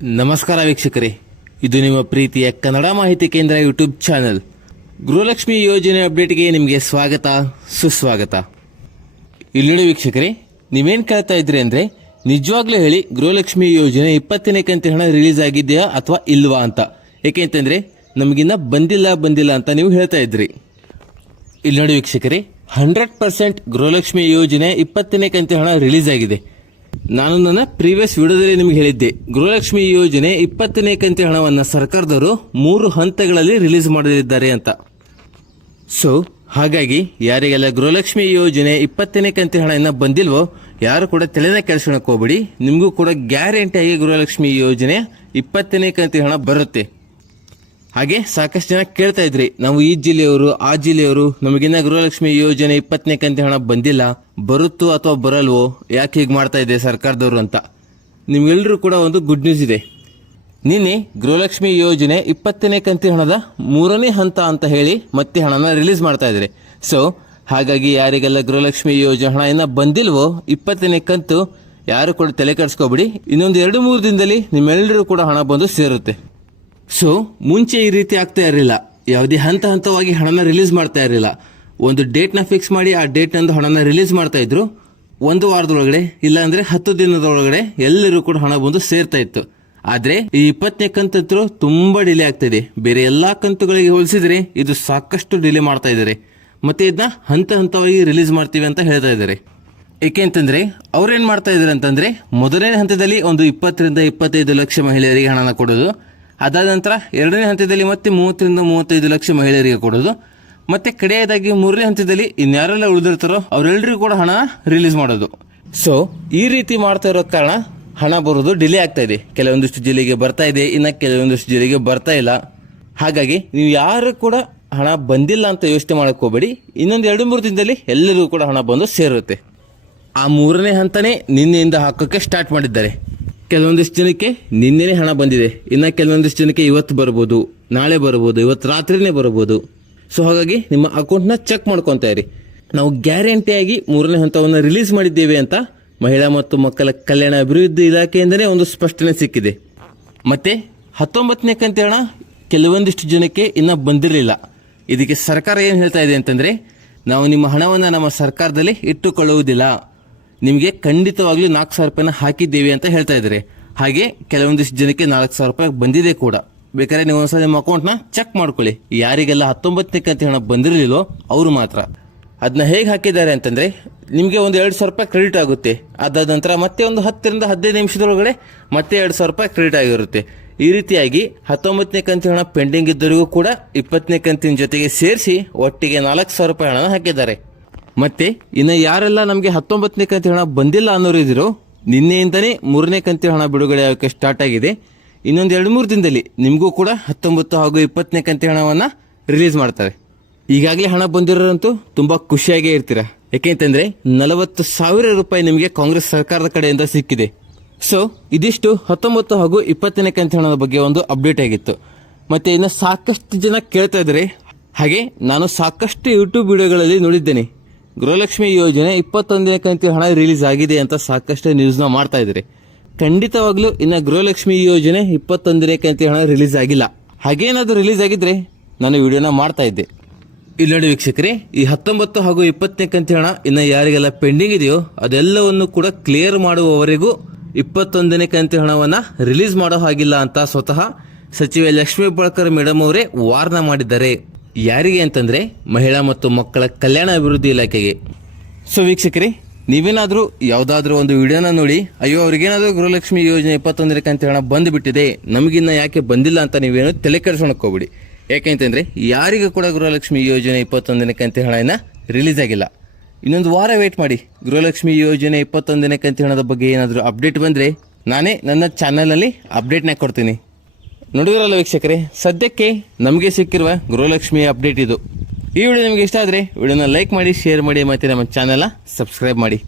ನಮಸ್ಕಾರ ವೀಕ್ಷಕರೇ, ಇದು ನಿಮ್ಮ ಪ್ರೀತಿಯ ಕನ್ನಡ ಮಾಹಿತಿ ಕೇಂದ್ರ ಯೂಟ್ಯೂಬ್ ಚಾನೆಲ್. ಗೃಹಲಕ್ಷ್ಮಿ ಯೋಜನೆ ಅಪ್ಡೇಟ್ಗೆ ನಿಮಗೆ ಸ್ವಾಗತ ಸುಸ್ವಾಗತ. ಇಲ್ಲಿ ವೀಕ್ಷಕರೇ, ನೀವೇನು ಕೇಳ್ತಾ ಇದ್ರಿ ಅಂದರೆ ನಿಜವಾಗ್ಲೂ ಹೇಳಿ, ಗೃಹಲಕ್ಷ್ಮಿ ಯೋಜನೆ 20ನೇ ಕಂತಿನ ಹಣ ರಿಲೀಸ್ ಆಗಿದೆಯಾ ಅಥವಾ ಇಲ್ವಾ ಅಂತ. ಏಕೆಂತಂದರೆ ನಮಗಿನ್ನ ಬಂದಿಲ್ಲ ಅಂತ ನೀವು ಹೇಳ್ತಾ ಇದ್ರಿ. ಇಲ್ಲಿ ನೋಡಿ ವೀಕ್ಷಕರೇ, 100% ಗೃಹಲಕ್ಷ್ಮಿ ಯೋಜನೆ 20ನೇ ಕಂತಿನ ಹಣ ರಿಲೀಸ್ ಆಗಿದೆ. ನಾನು ನನ್ನ ಪ್ರೀವಿಯಸ್ ವಿಡಿಯೋದಲ್ಲಿ ನಿಮಗೆ ಹೇಳಿದ್ದೆ, ಗೃಹಲಕ್ಷ್ಮಿ ಯೋಜನೆ 20ನೇ ಕಂತಿನ ಹಣವನ್ನು ಸರ್ಕಾರದವರು 3 ಹಂತಗಳಲ್ಲಿ ರಿಲೀಸ್ ಮಾಡಲಿದ್ದಾರೆ ಅಂತ. ಸೊ ಹಾಗಾಗಿ ಯಾರಿಗೆಲ್ಲ ಗೃಹಲಕ್ಷ್ಮಿ ಯೋಜನೆ 20ನೇ ಕಂತಿನ ಹಣ ಇನ್ನ ಬಂದಿಲ್ವೋ ಯಾರು ಕೂಡ ತಲೆನ ಕೆಡಿಸ್ಕೊಳಕ್ ಹೋಗ್ಬಿಡಿ. ನಿಮಗೂ ಕೂಡ ಗ್ಯಾರಂಟಿಯಾಗಿ ಗೃಹಲಕ್ಷ್ಮಿ ಯೋಜನೆ 20ನೇ ಕಂತಿನ ಹಣ ಬರುತ್ತೆ. ಹಾಗೆ ಸಾಕಷ್ಟು ಜನ ಕೇಳ್ತಾ ಇದ್ರಿ, ನಾವು ಈ ಜಿಲ್ಲೆಯವರು ಆ ಜಿಲ್ಲೆಯವರು, ನಮಗಿನ್ನ ಗೃಹಲಕ್ಷ್ಮಿ ಯೋಜನೆ 20ನೇ ಕಂತಿನ ಹಣ ಬಂದಿಲ್ಲ, ಬರುತ್ತೋ ಅಥವಾ ಬರಲ್ವೋ, ಯಾಕೆ ಹೀಗೆ ಮಾಡ್ತಾ ಇದೆ ಸರ್ಕಾರದವರು ಅಂತ. ನಿಮ್ಗೆಲ್ಲರೂ ಕೂಡ ಒಂದು ಗುಡ್ ನ್ಯೂಸ್ ಇದೆ. ನಿನ್ನೆ ಗೃಹಲಕ್ಷ್ಮಿ ಯೋಜನೆ 20ನೇ ಕಂತಿನ ಹಣದ 3ನೇ ಹಂತ ಅಂತ ಹೇಳಿ ಮತ್ತೆ ಹಣನ ರಿಲೀಸ್ ಮಾಡ್ತಾ ಇದ್ದಾರೆ. ಸೊ ಹಾಗಾಗಿ ಯಾರಿಗೆಲ್ಲ ಗೃಹಲಕ್ಷ್ಮಿ ಯೋಜನೆ ಹಣ ಇನ್ನ ಬಂದಿಲ್ವೋ 20ನೇ ಕಂತು ಯಾರು ಕೂಡ ತಲೆ ಕೆಡಿಸ್ಕೋಬಿಡಿ. ಇನ್ನೊಂದು 2-3 ದಿನದಲ್ಲಿ ನಿಮ್ಮೆಲ್ಲರೂ ಕೂಡ ಹಣ ಬಂದು ಸೇರುತ್ತೆ. ಸೊ ಮುಂಚೆ ಈ ರೀತಿ ಆಗ್ತಾ ಇರಲಿಲ್ಲ. ಯಾವುದೇ ಹಂತವಾಗಿ ಹಣನ ರಿಲೀಸ್ ಮಾಡ್ತಾ ಇರಲಿಲ್ಲ. ಒಂದು ಡೇಟ್ನ ಫಿಕ್ಸ್ ಮಾಡಿ ಆ ಡೇಟ್ನಂದು ಹಣನ ರಿಲೀಸ್ ಮಾಡ್ತಾ ಇದ್ರು. 1 ವಾರದೊಳಗಡೆ ಇಲ್ಲಾಂದ್ರೆ 10 ದಿನದೊಳಗಡೆ ಎಲ್ಲರೂ ಕೂಡ ಹಣ ಬಂದು ಸೇರ್ತಾ ಇತ್ತು. ಆದ್ರೆ ಈ 20ನೇ ಕಂತಂತೂ ತುಂಬಾ ಡಿಲೇ ಆಗ್ತಾ ಇದೆ. ಬೇರೆ ಎಲ್ಲಾ ಕಂತುಗಳಿಗೆ ಹೋಲಿಸಿದ್ರೆ ಇದು ಸಾಕಷ್ಟು ಡಿಲೇ ಮಾಡ್ತಾ ಇದ್ದಾರೆ. ಮತ್ತೆ ಇದನ್ನ ಹಂತವಾಗಿ ರಿಲೀಸ್ ಮಾಡ್ತೀವಿ ಅಂತ ಹೇಳ್ತಾ ಇದ್ದಾರೆ. ಏಕೆಂತಂದ್ರೆ ಅವ್ರೇನ್ ಮಾಡ್ತಾ ಇದಾರೆ ಅಂತಂದ್ರೆ, ಮೊದಲನೇ ಹಂತದಲ್ಲಿ ಒಂದು 20-25 ಲಕ್ಷ ಮಹಿಳೆಯರಿಗೆ ಹಣನ ಕೊಡೋದು. ಅದಾದ ನಂತರ 2ನೇ ಹಂತದಲ್ಲಿ ಮತ್ತೆ 30-35 ಲಕ್ಷ ಮಹಿಳೆಯರಿಗೆ ಕೊಡೋದು. ಮತ್ತೆ ಕಡೆಯದಾಗಿ 3ನೇ ಹಂತದಲ್ಲಿ ಇನ್ಯಾರೆಲ್ಲ ಉಳಿದಿರ್ತಾರೋ ಅವರೆಲ್ಲರಿಗೂ ಕೂಡ ಹಣ ರಿಲೀಸ್ ಮಾಡೋದು. ಸೊ ಈ ರೀತಿ ಮಾಡ್ತಾ ಇರೋ ಕಾರಣ ಹಣ ಬರೋದು ಡಿಲೇ ಆಗ್ತಾ ಇದೆ. ಕೆಲವೊಂದಿಷ್ಟು ಜಿಲ್ಲೆಗೆ ಬರ್ತಾ ಇದೆ, ಇನ್ನು ಕೆಲವೊಂದಿಷ್ಟು ಜಿಲ್ಲೆಗೆ ಬರ್ತಾ ಇಲ್ಲ. ಹಾಗಾಗಿ ನೀವು ಯಾರು ಕೂಡ ಹಣ ಬಂದಿಲ್ಲ ಅಂತ ಯೋಚನೆ ಮಾಡಕ್ ಹೋಗ್ಬೇಡಿ. ಇನ್ನೊಂದು 2-3 ದಿನದಲ್ಲಿ ಎಲ್ಲರಿಗೂ ಕೂಡ ಹಣ ಬಂದು ಸೇರುತ್ತೆ. ಆ 3ನೇ ಹಂತನೇ ನಿನ್ನೆಯಿಂದ ಹಾಕೋಕೆ ಸ್ಟಾರ್ಟ್ ಮಾಡಿದ್ದಾರೆ. ಕೆಲವೊಂದಿಷ್ಟು ಜನಕ್ಕೆ ನಿನ್ನೆನೇ ಹಣ ಬಂದಿದೆ, ಇನ್ನು ಕೆಲವೊಂದಿಷ್ಟು ಜನಕ್ಕೆ ಇವತ್ತು ಬರ್ಬೋದು, ನಾಳೆ ಬರ್ಬೋದು, ಇವತ್ತು ರಾತ್ರಿನೇ ಬರ್ಬೋದು. ಸೊ ಹಾಗಾಗಿ ನಿಮ್ಮ ಅಕೌಂಟ್ನ ಚೆಕ್ ಮಾಡ್ಕೊತಾ ಇರಿ. ನಾವು ಗ್ಯಾರಂಟಿಯಾಗಿ 3ನೇ ಹಂತವನ್ನು ರಿಲೀಸ್ ಮಾಡಿದ್ದೇವೆ ಅಂತ ಮಹಿಳಾ ಮತ್ತು ಮಕ್ಕಳ ಕಲ್ಯಾಣ ಅಭಿವೃದ್ಧಿ ಇಲಾಖೆಯಿಂದನೇ ಒಂದು ಸ್ಪಷ್ಟನೆ ಸಿಕ್ಕಿದೆ. ಮತ್ತೆ 19ನೇ ಕಂತಿನ ಹಣ ಕೆಲವೊಂದಿಷ್ಟು ಜನಕ್ಕೆ ಇನ್ನ ಬಂದಿರಲಿಲ್ಲ. ಇದಕ್ಕೆ ಸರ್ಕಾರ ಏನು ಹೇಳ್ತಾ ಇದೆ ಅಂತಂದ್ರೆ, ನಾವು ನಿಮ್ಮ ಹಣವನ್ನು ನಮ್ಮ ಸರ್ಕಾರದಲ್ಲಿ ಇಟ್ಟುಕೊಳ್ಳುವುದಿಲ್ಲ, ನಿಮಗೆ ಖಂಡಿತವಾಗ್ಲೂ 4,000 ರೂಪಾಯಿನ ಹಾಕಿದ್ದೇವೆ ಅಂತ ಹೇಳ್ತಾ ಇದ್ದಾರೆ. ಹಾಗೆ ಕೆಲವೊಂದಿಷ್ಟು ಜನಕ್ಕೆ 4,000 ರೂಪಾಯಿ ಬಂದಿದೆ ಕೂಡ. ಬೇಕಾದ್ರೆ ನೀವು ಒಂದ್ಸಲ ನಿಮ್ಮ ಅಕೌಂಟ್ನ ಚೆಕ್ ಮಾಡ್ಕೊಳ್ಳಿ. ಯಾರಿಗೆಲ್ಲ 19ನೇ ಕಂತಿನ ಹಣ ಬಂದಿರಲಿಲ್ಲೋ ಅವರು ಮಾತ್ರ. ಅದನ್ನ ಹೇಗೆ ಹಾಕಿದ್ದಾರೆ ಅಂತಂದ್ರೆ, ನಿಮಗೆ ಒಂದು 2,000 ರೂಪಾಯಿ ಕ್ರೆಡಿಟ್ ಆಗುತ್ತೆ. ಅದಾದ ನಂತರ ಮತ್ತೆ ಒಂದು 10-15 ನಿಮಿಷದೊಳಗಡೆ ಮತ್ತೆ 2,000 ರೂಪಾಯಿ ಕ್ರೆಡಿಟ್ ಆಗಿರುತ್ತೆ. ಈ ರೀತಿಯಾಗಿ 19ನೇ ಕಂತಿನ ಹಣ ಪೆಂಡಿಂಗ್ ಇದ್ದವರಿಗೂ ಕೂಡ 20ನೇ ಕಂತಿನ ಜೊತೆಗೆ ಸೇರಿಸಿ ಒಟ್ಟಿಗೆ 4,000 ರೂಪಾಯಿ ಹಣನ ಹಾಕಿದ್ದಾರೆ. ಮತ್ತೆ ಇನ್ನು ಯಾರೆಲ್ಲ ನಮಗೆ 19ನೇ ಕಂತಿನ ಹಣ ಬಂದಿಲ್ಲ ಅನ್ನೋರು ಇದ್ರು, ನಿನ್ನೆಯಿಂದನೇ 3ನೇ ಕಂತಿನ ಹಣ ಬಿಡುಗಡೆ ಆಗೋಕ್ಕೆ ಸ್ಟಾರ್ಟ್ ಆಗಿದೆ. ಇನ್ನೊಂದು 2-3 ದಿನದಲ್ಲಿ ನಿಮಗೂ ಕೂಡ 19 ಹಾಗೂ 20ನೇ ಕಂತಿನ ಹಣವನ್ನ ರಿಲೀಸ್ ಮಾಡ್ತಾರೆ. ಈಗಾಗಲೇ ಹಣ ಬಂದಿರೋರಂತೂ ತುಂಬಾ ಖುಷಿಯಾಗೇ ಇರ್ತೀರಾ. ಯಾಕೆಂತಂದ್ರೆ 40,000 ರೂಪಾಯಿ ನಿಮಗೆ ಕಾಂಗ್ರೆಸ್ ಸರ್ಕಾರದ ಕಡೆಯಿಂದ ಸಿಕ್ಕಿದೆ. ಸೊ ಇದಿಷ್ಟು 19 ಹಾಗೂ 20ನೇ ಕಂತಿನ ಹಣದ ಬಗ್ಗೆ ಒಂದು ಅಪ್ಡೇಟ್ ಆಗಿತ್ತು. ಮತ್ತೆ ಇನ್ನು ಸಾಕಷ್ಟು ಜನ ಕೇಳ್ತಾ ಇದ್ದಾರೆ. ಹಾಗೆ ನಾನು ಸಾಕಷ್ಟು ಯೂಟ್ಯೂಬ್ ವಿಡಿಯೋಗಳಲ್ಲಿ ನೋಡಿದ್ದೇನೆ, ಗೃಹಲಕ್ಷ್ಮಿ ಯೋಜನೆ 21ನೇ ಕಂತಿನ ಹಣ ರಿಲೀಸ್ ಆಗಿದೆ ಅಂತ ಸಾಕಷ್ಟು ನ್ಯೂಸ್ನ ಮಾಡ್ತಾ ಇದ್ದಾರೆ. ಖಂಡಿತವಾಗ್ಲೂ ಇನ್ನು ಗೃಹಲಕ್ಷ್ಮಿ ಯೋಜನೆ 21ನೇ ಕಂತಿನ ಹಣ ರಿಲೀಸ್ ಆಗಿಲ್ಲ. ಹಾಗೇನಾದ್ರೂ ರಿಲೀಸ್ ಆಗಿದ್ರೆ ನಾನು ವಿಡಿಯೋನ ಮಾಡ್ತಾ ಇದ್ದೆ. ಇಲ್ಲಿ ನೋಡಿ ವೀಕ್ಷಕರೇ, ಈ 19 ಹಾಗೂ 20ನೇ ಕಂತಿನ ಹಣ ಇನ್ನು ಯಾರಿಗೆಲ್ಲ ಪೆಂಡಿಂಗ್ ಇದೆಯೋ ಅದೆಲ್ಲವನ್ನು ಕೂಡ ಕ್ಲಿಯರ್ ಮಾಡುವವರೆಗೂ 21ನೇ ಕಂತಿನ ಹಣವನ್ನ ರಿಲೀಸ್ ಮಾಡೋ ಹಾಗಿಲ್ಲ ಅಂತ ಸ್ವತಃ ಸಚಿವೆ ಲಕ್ಷ್ಮೀ ಹೆಬ್ಬಾಳ್ಕರ್ ಮೇಡಮ್ ಅವರೇ ವಾರ್ನ ಮಾಡಿದ್ದಾರೆ. ಯಾರಿಗೆ ಅಂತಂದ್ರೆ ಮಹಿಳಾ ಮತ್ತು ಮಕ್ಕಳ ಕಲ್ಯಾಣ ಅಭಿವೃದ್ಧಿ ಇಲಾಖೆಗೆ. ಸೊ ವೀಕ್ಷಕರೇ, ನೀವೇನಾದ್ರೂ ಯಾವ್ದಾದ್ರು ಒಂದು ವಿಡಿಯೋನ ನೋಡಿ, ಅಯ್ಯೋ ಅವ್ರಿಗೇನಾದ್ರೂ ಗೃಹಲಕ್ಷ್ಮಿ ಯೋಜನೆ 21ನೇ ಕಂತಿನ ಹಣ ಬಂದ್ಬಿಟ್ಟಿದೆ, ನಮಗಿನ್ನ ಯಾಕೆ ಬಂದಿಲ್ಲ ಅಂತ ನೀವೇನು ತಲೆ ಕೆಡಿಸ್ಕೊಳಕ್ ಹೋಗ್ಬಿಡಿ. ಯಾಕೆಂತಂದ್ರೆ ಯಾರಿಗೂ ಕೂಡ ಗೃಹಲಕ್ಷ್ಮಿ ಯೋಜನೆ 21ನೇ ಕಂತಿನ ಹಣ ಇನ್ನ ರಿಲೀಸ್ ಆಗಿಲ್ಲ. ಇನ್ನೊಂದು ವಾರ ವೇಟ್ ಮಾಡಿ. ಗೃಹಲಕ್ಷ್ಮಿ ಯೋಜನೆ 21ನೇ ಕಂತಿನ ಹಣದ ಬಗ್ಗೆ ಏನಾದರೂ ಅಪ್ಡೇಟ್ ಬಂದ್ರೆ ನಾನೇ ನನ್ನ ಚಾನಲಲ್ಲಿ ಅಪ್ಡೇಟ್ನ ಕೊಡ್ತೀನಿ. ನೋಡಿದ್ರಲ್ಲ ವೀಕ್ಷಕರೇ, ಸದ್ಯಕ್ಕೆ ನಮಗೆ ಸಿಕ್ಕಿರುವ ಗೃಹಲಕ್ಷ್ಮಿ ಅಪ್ಡೇಟ್ ಇದು. ಈ ವಿಡಿಯೋ ನಿಮಗೆ ಇಷ್ಟ ಆದರೆ ವಿಡಿಯೋನ ಲೈಕ್ ಮಾಡಿ, ಶೇರ್ ಮಾಡಿ, ಮತ್ತೆ ನಮ್ಮ ಚಾನಲ್ನ ಸಬ್ಸ್ಕ್ರೈಬ್ ಮಾಡಿ.